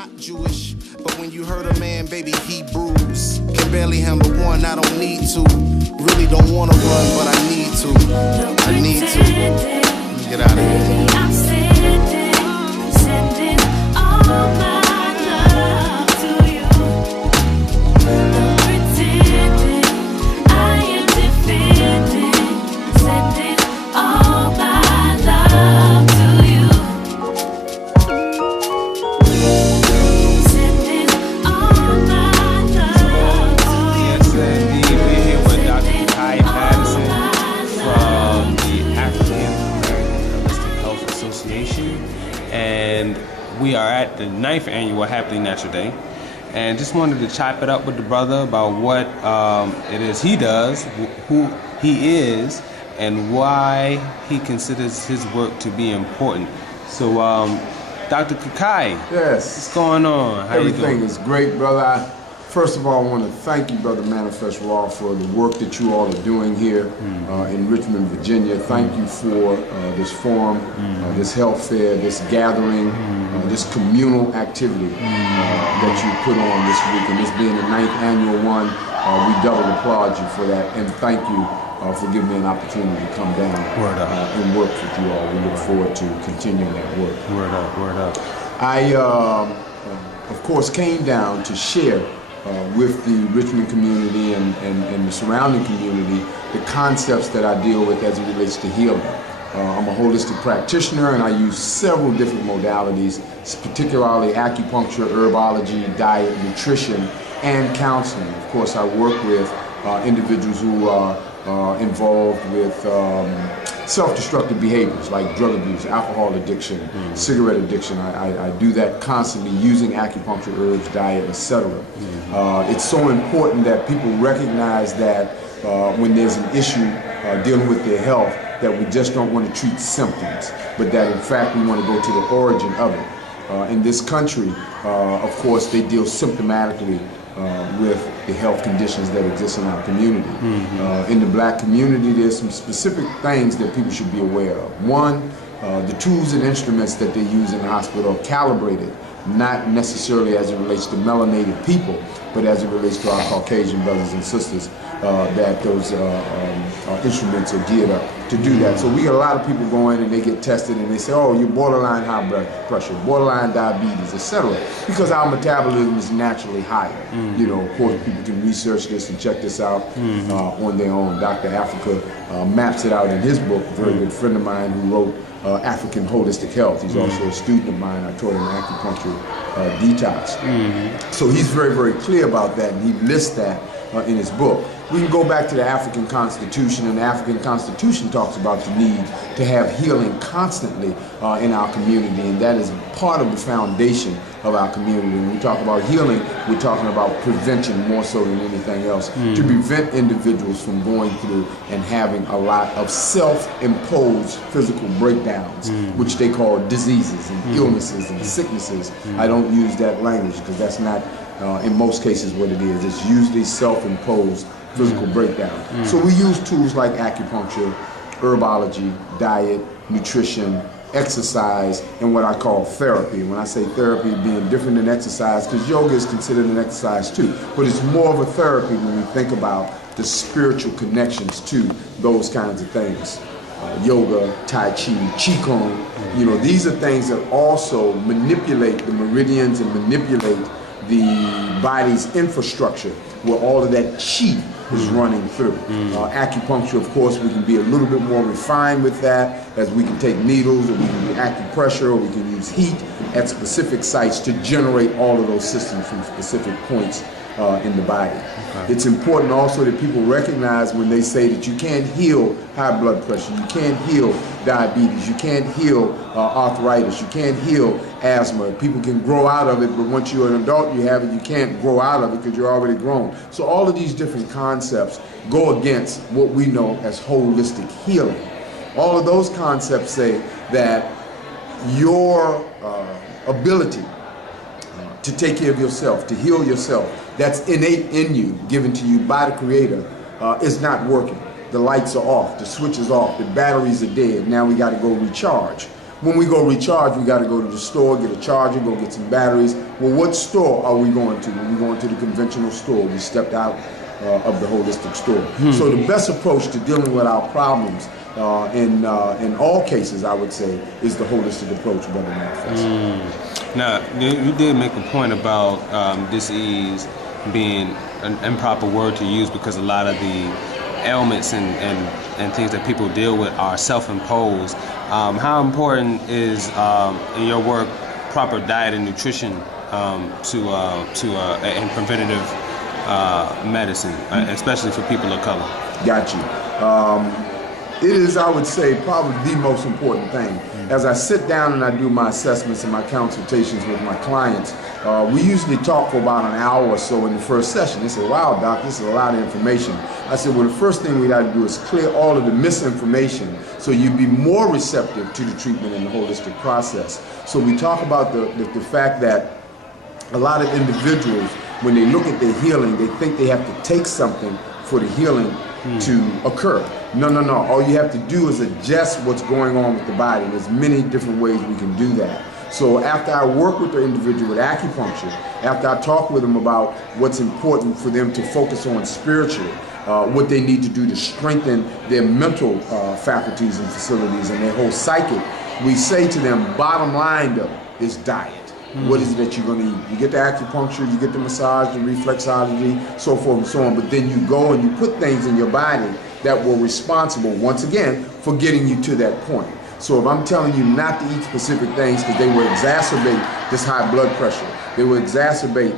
not Jewish, but when you hurt a man, baby, Hebrews. Can barely handle one, I don't need to. Really don't wanna run, but I need to. I need to. Get out of here. I'm sending all my love to you. No pretending, I am defending. Sending all my love to you. Sending all my love to you. Yes, indeed. We're here with Dr. Kokayi Patterson from the African American Holistic Health Association, and we are at the 9th annual Happily Natural Day, and just wanted to chop it up with the brother about what it is he does, who he is, and why he considers his work to be important. So, Dr. Kokayi, Yes. what's going on? How you Everything doing? is great, brother. First of all, I want to thank you, Brother Manifest Raw, for the work that you all are doing here in Richmond, Virginia. Thank you for this forum, this health fair, this gathering, this communal activity that you put on this week. And this being the 9th annual one, we double applaud you for that. And thank you for giving me an opportunity to come down and work with you all. We look forward to continuing that work. Word up, word up. I, of course, came down to share with the Richmond community and the surrounding community the concepts that I deal with as it relates to healing. I'm a holistic practitioner, and I use several different modalities, particularly acupuncture, herbology, diet, nutrition, and counseling. Of course, I work with individuals who are involved with self-destructive behaviors like drug abuse, alcohol addiction, cigarette addiction. I do that constantly using acupuncture, herbs, diet, etc. It's so important that people recognize that when there's an issue dealing with their health, that we just don't want to treat symptoms, but that in fact we want to go to the origin of it. In this country, of course, they deal symptomatically with the health conditions that exist in our community. In the black community, there's some specific things that people should be aware of. One, the tools and instruments that they use in the hospital are calibrated, not necessarily as it relates to melanated people, but as it relates to our Caucasian brothers and sisters, that those instruments are geared up to do that. So we get a lot of people go in and they get tested and they say, oh, you're borderline high blood pressure, borderline diabetes, etc. Because our metabolism is naturally higher. You know, of course, people can research this and check this out on their own. Dr. Africa maps it out in his book. A very good friend of mine who wrote African Holistic Health. He's also a student of mine. I taught him acupuncture detox. So he's very, very clear about that, and he lists that in his book. We can go back to the African Constitution, and the African Constitution talks about the need to have healing constantly in our community, and that is part of the foundation of our community. When we talk about healing, we're talking about prevention more so than anything else, to prevent individuals from going through and having a lot of self-imposed physical breakdowns, which they call diseases and illnesses and sicknesses. I don't use that language because that's not in most cases what it is. It's usually self-imposed physical breakdown. So we use tools like acupuncture, herbology, diet, nutrition, exercise, and what I call therapy. When I say therapy being different than exercise, because yoga is considered an exercise too, but it's more of a therapy when we think about the spiritual connections to those kinds of things. Yoga, Tai Chi, Qigong, you know, these are things that also manipulate the meridians and manipulate the body's infrastructure where all of that chi is running through. Acupuncture, of course, we can be a little bit more refined with that, as we can take needles, or we can do acupressure, or we can use heat at specific sites to generate all of those systems from specific points in the body. It's important also that people recognize when they say that you can't heal high blood pressure, you can't heal diabetes, you can't heal arthritis, you can't heal asthma. People can grow out of it, but once you're an adult, you have it, you can't grow out of it because you're already grown. So all of these different concepts go against what we know as holistic healing. All of those concepts say that your ability to take care of yourself, to heal yourself, that's innate in you, given to you by the Creator, is not working. The lights are off, the switch is off, the batteries are dead, now we got to go recharge. When we go recharge, we got to go to the store, get a charger, go get some batteries. Well, what store are we going to? When we going to the conventional store, we stepped out of the holistic store. So the best approach to dealing with our problems in all cases, I would say, is the holistic approach, Brother Manifest. Now, you did make a point about dis-ease being an improper word to use because a lot of the ailments and things that people deal with are self-imposed. How important is in your work proper diet and nutrition and preventative medicine, especially for people of color? Got you. It is, I would say, probably the most important thing. As I sit down and I do my assessments and my consultations with my clients, we usually talk for about an hour or so in the first session. They say, wow, doc, this is a lot of information. I said, well, the first thing we got to do is clear all of the misinformation so you'd be more receptive to the treatment and the holistic process. So we talk about the fact that a lot of individuals, when they look at their healing, they think they have to take something for the healing to occur. No. All you have to do is adjust what's going on with the body. There's many different ways we can do that. So after I work with the individual with acupuncture, after I talk with them about what's important for them to focus on spiritually, what they need to do to strengthen their mental faculties and facilities and their whole psyche, we say to them, bottom line though, is diet. What is it that you're going to eat? You get the acupuncture, you get the massage, the reflexology, so forth and so on, but then you go and you put things in your body that were responsible, once again, for getting you to that point. So if I'm telling you not to eat specific things because they will exacerbate this high blood pressure, they will exacerbate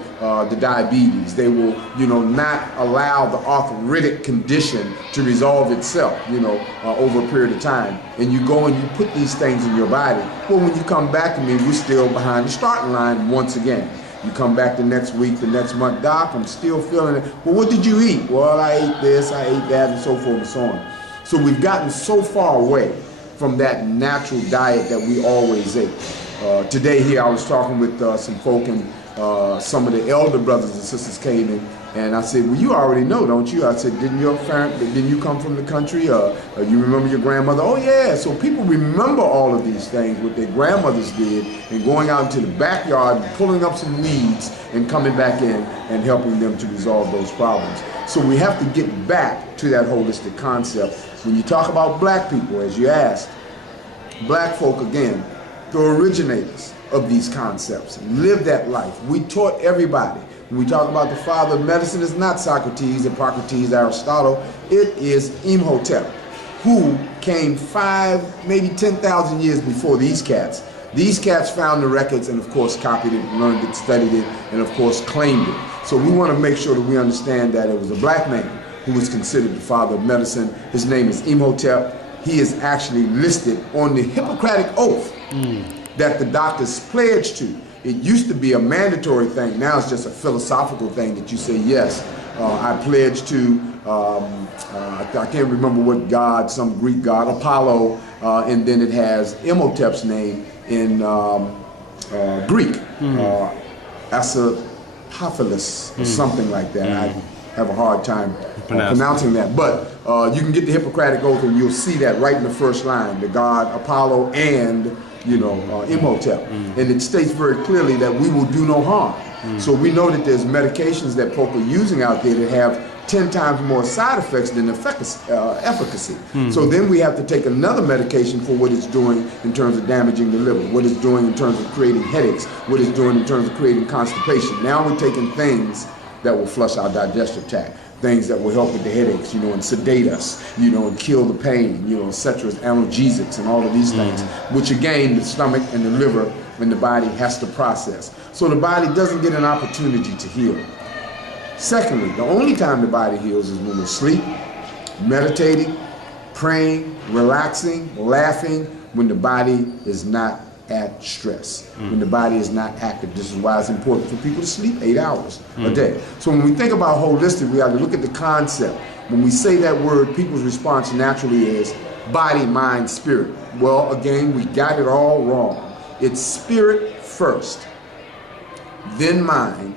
the diabetes, they will, not allow the arthritic condition to resolve itself, over a period of time, and you go and you put these things in your body, well, when you come back to me, we're still behind the starting line once again. You come back the next week, the next month, doc, I'm still feeling it. Well, what did you eat? Well, I ate this, I ate that, and so forth and so on. So we've gotten so far away from that natural diet that we always ate. Today here I was talking with some folk, and some of the elder brothers and sisters came in, and I said, well, you already know, don't you? I said, didn't you come from the country? You remember your grandmother? Oh yeah, so people remember all of these things, what their grandmothers did, and going out into the backyard and pulling up some weeds and coming back in and helping them to resolve those problems. So we have to get back to that holistic concept. When you talk about black people, as you asked, black folk, again, the originators of these concepts, live that life. We taught everybody. When we talk about the father of medicine, it's not Socrates, Hippocrates, Aristotle. It is Imhotep, who came 5, maybe 10,000 years before these cats. These cats found the records and, of course, copied it, learned it, studied it, and, of course, claimed it. So we want to make sure that we understand that it was a black man who was considered the father of medicine. His name is Imhotep. He is actually listed on the Hippocratic Oath that the doctors pledge to. It used to be a mandatory thing. Now it's just a philosophical thing that you say, yes, I pledge to, I can't remember what god, some Greek god, Apollo, and then it has Imhotep's name in Greek, Asaphilus, or something like that. I have a hard time pronouncing that. But you can get the Hippocratic Oath and you'll see that right in the first line, the god Apollo and Imhotep. And it states very clearly that we will do no harm. So we know that there's medications that folk are using out there that have 10 times more side effects than efficacy. So then we have to take another medication for what it's doing in terms of damaging the liver, what it's doing in terms of creating headaches, what it's doing in terms of creating constipation. Now we're taking things that will flush our digestive tract, things that will help with the headaches, and sedate us, and kill the pain, such as analgesics and all of these things, which again, the stomach and the liver and the body has to process. So the body doesn't get an opportunity to heal. Secondly, the only time the body heals is when we're asleep, meditating, praying, relaxing, laughing, when the body is not at stress, when the body is not active. This is why it's important for people to sleep 8 hours a day. So when we think about holistic, we have to look at the concept. When we say that word, people's response naturally is body, mind, spirit. Well, again, we got it all wrong. It's spirit first, then mind,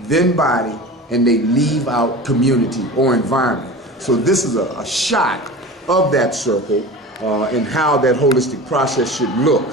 then body, and they leave out community or environment. So this is a shot of that circle and how that holistic process should look.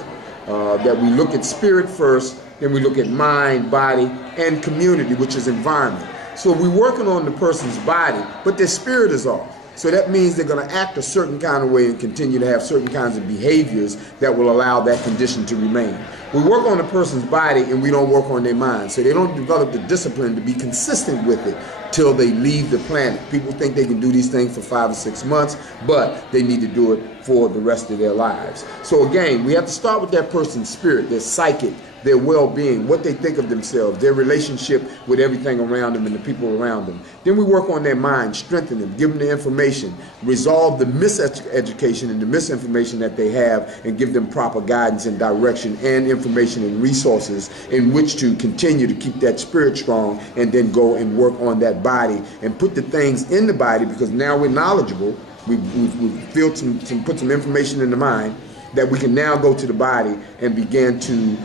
that we look at spirit first, then we look at mind, body, and community, which is environment. So we're working on the person's body, but their spirit is off. So that means they're going to act a certain kind of way and continue to have certain kinds of behaviors that will allow that condition to remain. We work on a person's body and we don't work on their mind. So they don't develop the discipline to be consistent with it till they leave the planet. People think they can do these things for 5 or 6 months, but they need to do it for the rest of their lives. So again, we have to start with that person's spirit, their psychic, their well-being, what they think of themselves, their relationship with everything around them and the people around them. Then we work on their mind, strengthen them, give them the information, resolve the miseducation and the misinformation that they have, and give them proper guidance and direction and information and resources in which to continue to keep that spirit strong, and then go and work on that body and put the things in the body, because now we're knowledgeable. We've put some information in the mind that we can now go to the body and begin to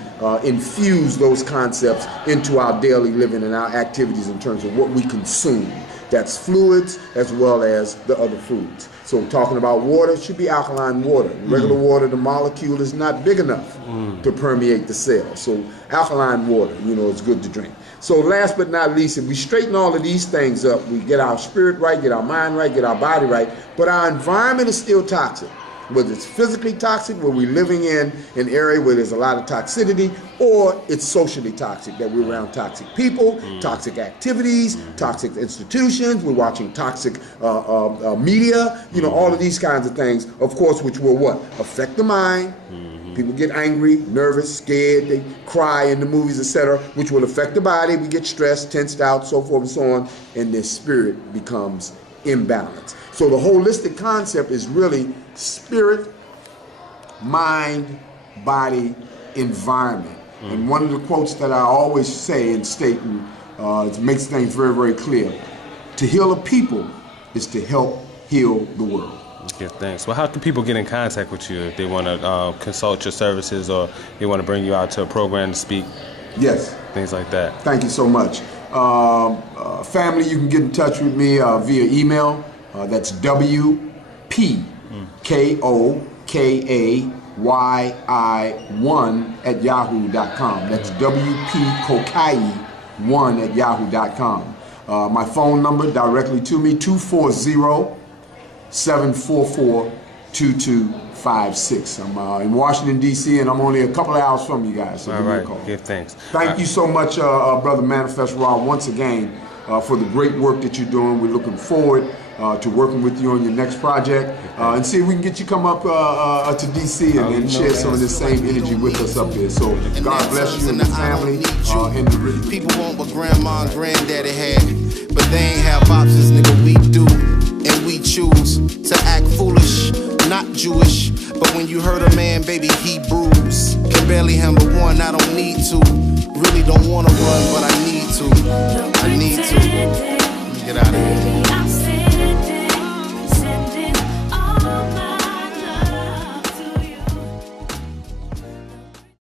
infuse those concepts into our daily living and our activities in terms of what we consume. That's fluids as well as the other foods. So talking about water, it should be alkaline water. Regular water, the molecule is not big enough to permeate the cell. So alkaline water, is good to drink. So last but not least, if we straighten all of these things up, we get our spirit right, get our mind right, get our body right, but our environment is still toxic. Whether it's physically toxic, where we're living in an area where there's a lot of toxicity, or it's socially toxic, that we're around toxic people, toxic activities, toxic institutions, we're watching toxic media, all of these kinds of things, of course, which will what? Affect the mind. People get angry, nervous, scared, they cry in the movies, etc., which will affect the body. We get stressed, tensed out, so forth and so on, and their spirit becomes imbalanced. So the holistic concept is really spirit, mind, body, environment. And one of the quotes that I always say and state, and it makes things very, very clear, to heal a people is to help heal the world. Yeah, thanks. Well, how can people get in contact with you if they want to consult your services, or they want to bring you out to a program to speak? Yes. Things like that. Thank you so much. Family, you can get in touch with me via email. That's WPKOKAYI1 at WPKokayi1 at my phone number directly to me, 240-744-2256. I'm in Washington, D.C., and I'm only a couple of hours from you guys, so give me a call. Yeah, thanks. Thank you so much, Brother Manifest Raw, once again, for the great work that you're doing. We're looking forward to working with you on your next project, and see if we can get you come up to DC and share some of the same energy with us up there. So God bless you and your family. And the people want what grandma and granddaddy had, but they ain't have options, nigga. We do, and we choose to act foolish, not Jewish. But when you hurt a man, baby, he bruised. Can barely handle one, I don't need to. Really don't wanna run, but I need to. I need to. Let me get out of here.